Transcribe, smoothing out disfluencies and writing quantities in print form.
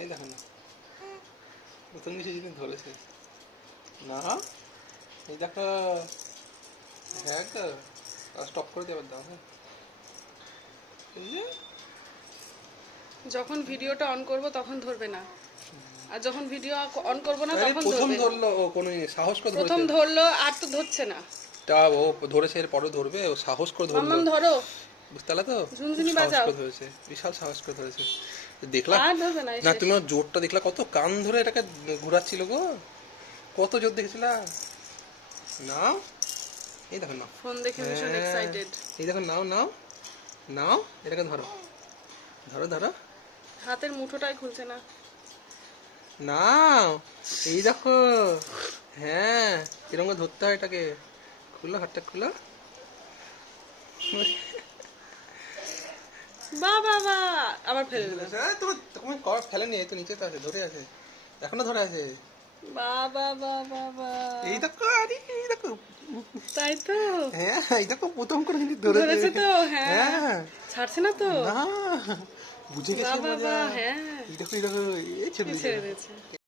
এই দেখো না, প্রথম কিছু জিনিস ধরেছে না। এই দেখো, হ্যাঁ গো, স্টপ করে দিয়ে আবার দাও। হ্যাঁ, এই যে যখন ভিডিওটা অন করব তখন ধরবে না, আর যখন ভিডিও অন করব না তখন প্রথম ধরবে। ধরলো ও, কোনো সাহস করে প্রথম ধরেছে। ধরলো আর তো ধরছে না। তা ও ধরেছে, এর পরে ধরবে, ও সাহস করে ধরলো। মাম্মাম ধরো, বুঝতে পারলে তো, খুব ঝুনঝুনি সাহস বাজাও। করে ধরেছে, বিশাল সাহস করে ধরেছে। দেখলা আর ধরবে না, না এসে তুমি ওর জোরটা দেখলা, কত কান ধরে এটাকে ঘোরাচ্ছিল গো, কত জোর দেখেছিলা। নাও, এই দেখো নাও। ফোন দেখে ভীষণ হ্যাঁ, এক্সাইটেড। এই দেখো, নাও নাও নাও, এটাকে ধরো ধরো ধরো, হাতের মুঠোটাই খুলছে না। নাও, এই দেখো। হ্যাঁ, এরকম করে ধরতে হয় এটাকে। খুলো হাতটা, খুলো। বাবা আবার ফেলে দিল। তোমার তোমার কর ফেলেনি, এই তো নিচে তো আছে, ধরে আছে, এখনো ধরে আছে। বাবা বাবা, এই দেখো, আরে এই দেখো। তাই তো। হ্যাঁ, এই দেখো, প্রথম করে কিন্তু ধরেছে ধরেছে। তো, হ্যাঁ হ্যাঁ, ছাড়ছে না তো। না, বুঝে গেছে বাবা মজা। হ্যাঁ, এই দেখো, এই দেখো, এই ছেড়ে ছেড়ে দিয়েছে। দিয়েছে।